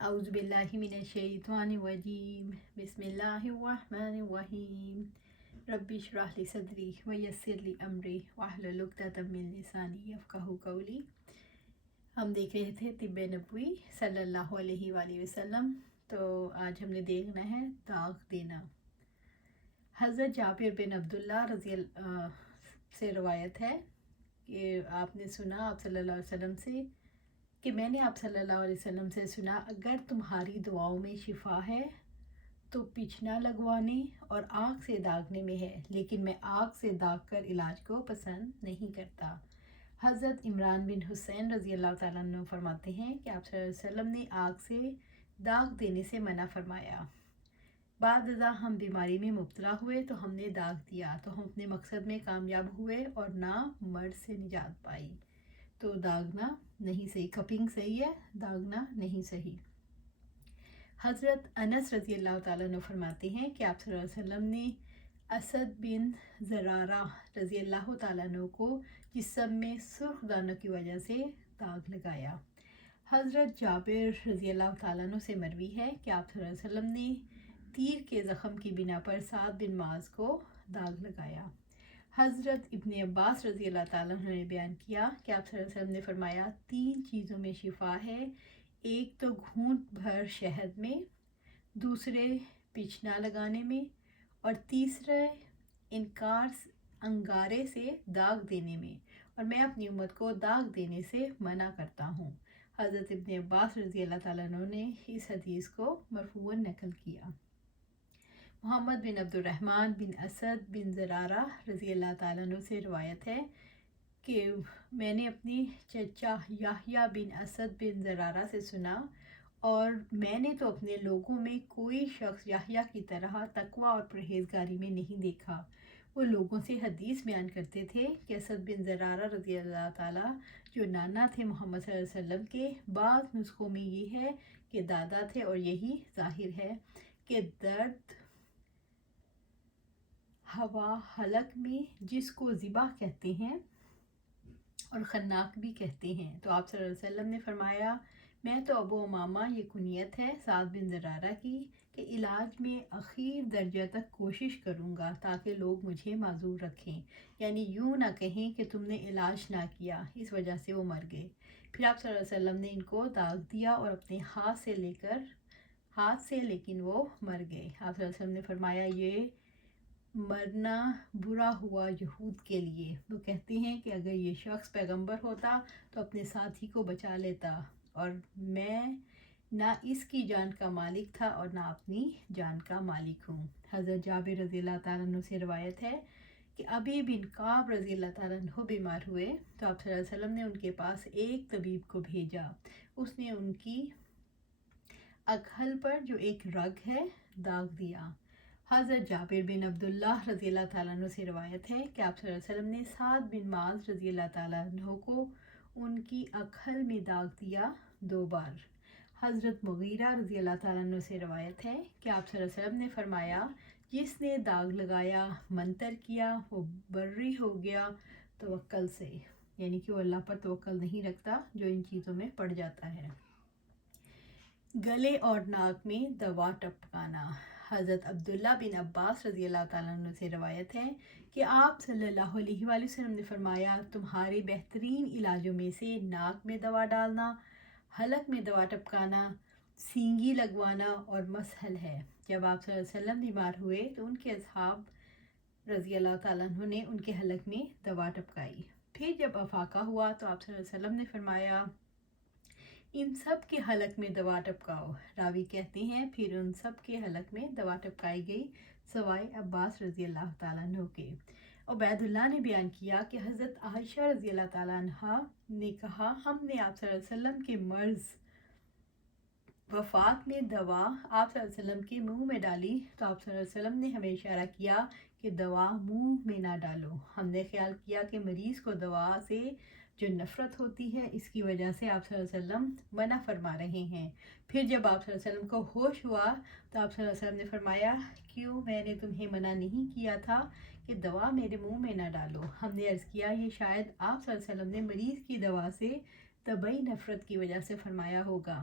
اعوذ باللہ من الشیطان الرجیم بسم اللہ الرحمن الرحیم رب اشرح لی صدری ویسر لی امری واحلل عقدۃ من لسانی یفقہوا قولی۔ ہم دیکھ رہے تھے طب نبوی صلی اللہ علیہ وآلہ وسلم، تو آج ہم نے دیکھنا ہے داغ دینا۔ حضرت جابر بن عبداللہ رضی اللہ سے روایت ہے کہ آپ نے سنا آپ صلی اللہ علیہ وسلم سے کہ میں نے آپ صلی اللہ علیہ وسلم سے سنا، اگر تمہاری دعاؤں میں شفا ہے تو پچھنا لگوانے اور آگ سے داغنے میں ہے، لیکن میں آگ سے داغ کر علاج کو پسند نہیں کرتا۔ حضرت عمران بن حسین رضی اللہ تعالیٰ عنہ فرماتے ہیں کہ آپ صلی اللہ علیہ وسلم نے آگ سے داغ دینے سے منع فرمایا۔ بعد ازاں ہم بیماری میں مبتلا ہوئے تو ہم نے داغ دیا تو ہم اپنے مقصد میں کامیاب ہوئے اور نہ مرض سے نجات پائی۔ تو داغنا نہیں صحیح، کپنگ صحیح ہے، داغنا نہیں صحیح۔ حضرت انس رضی اللہ تعالیٰ عنہ فرماتے ہیں کہ آپ صلی اللہ علیہ وسلم نے اسد بن زرارہ رضی اللہ تعالیٰ عنہ کو جسم میں سرخ دانوں کی وجہ سے داغ لگایا۔ حضرت جابر رضی اللہ تعالیٰ عنہ سے مروی ہے کہ آپ صلی اللہ علیہ وسلم نے تیر کے زخم کی بنا پر سعد بن معاذ کو داغ لگایا۔ حضرت ابن عباس رضی اللہ تعالیٰ عنہ نے بیان کیا کہ آپ صلی اللہ علیہ وسلم نے فرمایا 3 چیزوں میں شفا ہے، ایک تو گھونٹ بھر شہد میں، دوسرے پچھنا لگانے میں، اور تیسرے انگارے سے داغ دینے میں، اور میں اپنی امت کو داغ دینے سے منع کرتا ہوں۔ حضرت ابن عباس رضی اللہ تعالیٰ عنہ نے اس حدیث کو مرفوعاً نقل کیا۔ محمد بن عبد الرحمن بن اسد بن زرارہ رضی اللہ تعالیٰ عنہ سے روایت ہے کہ میں نے اپنی چچا یحییٰ بن اسد بن زرارہ سے سنا، اور میں نے تو اپنے لوگوں میں کوئی شخص یحییٰ کی طرح تقوی اور پرہیزگاری میں نہیں دیکھا۔ وہ لوگوں سے حدیث بیان کرتے تھے کہ اسد بن زرارہ رضی اللہ تعالیٰ جو نانا تھے محمد صلی اللہ علیہ وسلم کے، بعض نسخوں میں یہ ہے کہ دادا تھے، اور یہی ظاہر ہے کہ درد ہوا حلق میں، جس کو ذبح کہتے ہیں اور خناق بھی کہتے ہیں، تو آپ صلی اللہ علیہ وسلم نے فرمایا میں تو ابو امامہ، یہ کنیت ہے سعد بن زرارہ کی، کہ علاج میں اخیر درجہ تک کوشش کروں گا تاکہ لوگ مجھے معذور رکھیں، یعنی یوں نہ کہیں کہ تم نے علاج نہ کیا، اس وجہ سے وہ مر گئے۔ پھر آپ صلی اللہ علیہ وسلم نے ان کو داغ دیا اور اپنے ہاتھ سے لیکن وہ مر گئے۔ آپ صلی اللہ علیہ وسلم نے فرمایا یہ مرنا برا ہوا یہود کے لیے۔ وہ کہتے ہیں کہ اگر یہ شخص پیغمبر ہوتا تو اپنے ساتھی کو بچا لیتا، اور میں نہ اس کی جان کا مالک تھا اور نہ اپنی جان کا مالک ہوں۔ حضرت جابر رضی اللہ تعالیٰ عنہ سے روایت ہے کہ ابی بن کعب رضی اللہ تعالیٰ عنہ بیمار ہوئے تو آپ صلی اللہ علیہ وسلم نے ان کے پاس ایک طبیب کو بھیجا۔ اس نے ان کی اکحل پر جو ایک رگ ہے داغ دیا۔ حضرت جابر بن عبداللہ رضی اللہ تعالیٰ عنہ سے روایت ہے کہ آپ صلی اللہ علیہ وسلم نے سعد بن معاذ رضی اللہ تعالیٰ عنہ کو ان کی اکحل میں داغ دیا 2 بار۔ حضرت مغیرہ رضی اللہ تعالیٰ عنہ سے روایت ہے کہ آپ صلی اللہ علیہ وسلم نے فرمایا جس نے داغ لگایا، منتر کیا، وہ بری ہو گیا توکل سے، یعنی کہ وہ اللہ پر توکل نہیں رکھتا جو ان چیزوں میں پڑ جاتا ہے۔ گلے اور ناک میں دوا ٹپکانا۔ حضرت عبداللہ بن عباس رضی اللہ تعالیٰ عنہ سے روایت ہے کہ آپ صلی اللہ علیہ وآلہ وسلم نے فرمایا تمہارے بہترین علاجوں میں سے ناک میں دوا ڈالنا، حلق میں دوا ٹپکانا، سینگی لگوانا اور مسحل ہے۔ جب آپ صلی اللہ علیہ وسلم بیمار ہوئے تو ان کے اصحاب رضی اللہ تعالیٰ عنہ نے ان کے حلق میں دوا ٹپکائی۔ پھر جب افاقہ ہوا تو آپ صلی اللہ علیہ وسلم نے فرمایا ان سب کے حلق میں دوا ٹپکاؤ۔ راوی کہتے ہیں پھر ان سب کے حلق میں دوا ٹپکائی گئی سوائے عباس رضی اللہ تعالیٰ عنہ کے۔ عبید اللہ نے بیان کیا کہ حضرت عائشہ رضی اللہ تعالیٰ عنہ نے کہا ہم نے آپ صلی اللہ علیہ وسلم کے مرض وفات میں دوا آپ صلی اللہ علیہ وسلم کے منہ میں ڈالی تو آپ صلی اللہ علیہ وسلم نے ہمیں اشارہ کیا کہ دوا منہ میں نہ ڈالو۔ ہم نے خیال کیا کہ مریض کو دوا سے جو نفرت ہوتی ہے اس کی وجہ سے آپ صلی اللہ علیہ وسلم منع فرما رہے ہیں۔ پھر جب آپ صلی اللہ علیہ وسلم کو ہوش ہوا تو آپ صلی اللہ علیہ وسلم نے فرمایا کیوں میں نے تمہیں منع نہیں کیا تھا کہ دوا میرے منہ میں نہ ڈالو؟ ہم نے عرض کیا یہ شاید آپ صلی اللہ علیہ وسلم نے مریض کی دوا سے طبعی نفرت کی وجہ سے فرمایا ہوگا،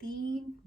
3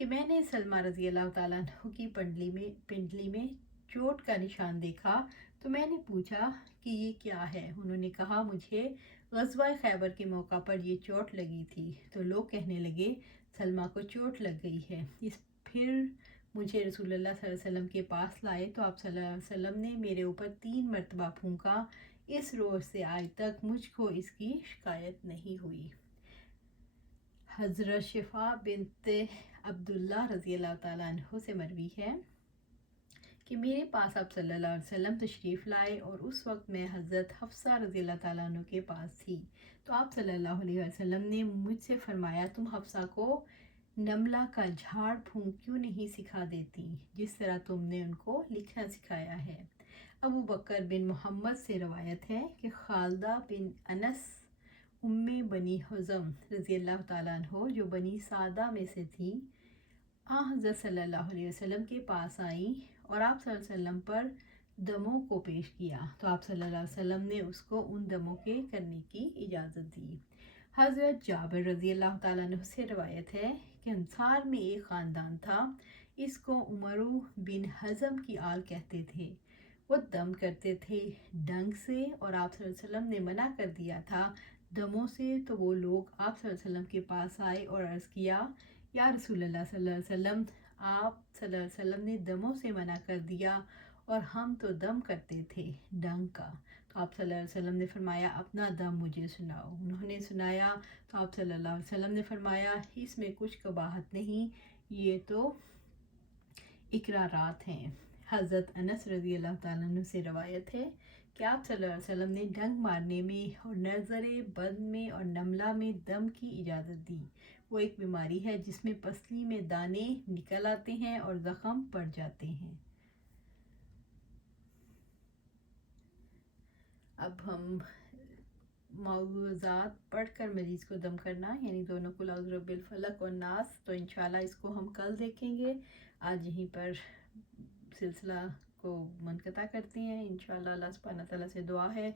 کہ میں نے سلمہ رضی اللہ تعالیٰ عنہ کی پنڈلی میں چوٹ کا نشان دیکھا تو میں نے پوچھا کہ یہ کیا ہے. انہوں نے کہا مجھے غزوہ خیبر کے موقع پر یہ چوٹ لگی تھی. تو لوگ کہنے لگے سلمہ کو چوٹ لگ گئی ہے. پھر مجھے رسول اللہ صلی اللہ علیہ وسلم کے پاس لائے تو آپ صلی اللہ علیہ وسلم نے میرے اوپر 3 مرتبہ پھونکا. اس روز سے آج تک مجھ کو اس کی شکایت نہیں ہوئی. حضرت شفا بنت عبداللہ رضی اللہ تعالیٰ عنہ سے مروی ہے کہ میرے پاس آپ صلی اللہ علیہ وسلم تشریف لائے اور اس وقت میں حضرت حفصہ رضی اللہ تعالیٰ عنہ کے پاس تھی. تو آپ صلی اللہ علیہ وسلم نے مجھ سے فرمایا تم حفصہ کو نملہ کا جھاڑ پھونک کیوں نہیں سکھا دیتی جس طرح تم نے ان کو لکھنا سکھایا ہے. ابو بکر بن محمد سے روایت ہے کہ خالدہ بن انس بنی حزم رضی اللہ تعالیٰ عنہ جو بنی سعدہ میں سے تھی حضرت صلی اللہ علیہ وسلم کے پاس آئیں اور آپ صلی اللہ علیہ وسلم پر دموں کو پیش کیا تو آپ صلی اللہ علیہ وسلم نے اس کو ان دموں کے کرنے کی اجازت دی. حضرت جابر رضی اللہ تعالیٰ عنہ سے روایت ہے کہ انصار میں ایک خاندان تھا. اس کو عمرو بن حزم کی آل کہتے تھے. وہ دم کرتے تھے ڈنگ سے اور آپ صلی اللہ علیہ وسلم نے منع کر دیا تھا دموں سے. تو وہ لوگ آپ صلی اللہ علیہ وسلم کے پاس آئے اور عرض کیا یا رسول اللہ صلی اللہ علیہ وسلم آپ صلی اللہ علیہ وسلم نے دموں سے منع کر دیا اور ہم تو دم کرتے تھے ڈنگ کا. تو آپ صلی اللہ علیہ وسلم نے فرمایا اپنا دم مجھے سناؤ. انہوں نے سنایا تو آپ صلی اللہ علیہ وسلم نے فرمایا اس میں کچھ قباحت نہیں, یہ تو اقرارات ہیں. حضرت انس رضی اللہ تعالیٰ عنہ سے روایت ہے کہ آپ صلی اللہ علیہ وسلم نے ڈنگ مارنے میں اور نظر بد میں اور نملہ میں دم کی اجازت دی. وہ ایک بیماری ہے جس میں پسلی میں دانے نکل آتے ہیں اور زخم پڑ جاتے ہیں. اب ہم موضوعات پڑھ کر مریض کو دم کرنا یعنی دونوں قل اعوذ برب الفلق اور ناس, تو انشاءاللہ اس کو ہم کل دیکھیں گے. آج یہیں پر سلسلہ کو منقطع کرتے ہیں. انشاءاللہ اللہ سبحانہ تعالیٰ سے دعا ہے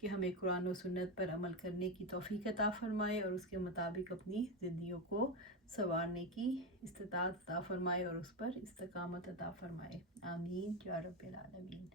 کہ ہمیں قرآن و سنت پر عمل کرنے کی توفیق عطا فرمائے اور اس کے مطابق اپنی زندگیوں کو سنوارنے کی استطاعت عطا فرمائے اور اس پر استقامت عطا فرمائے. آمین یا رب العالمین.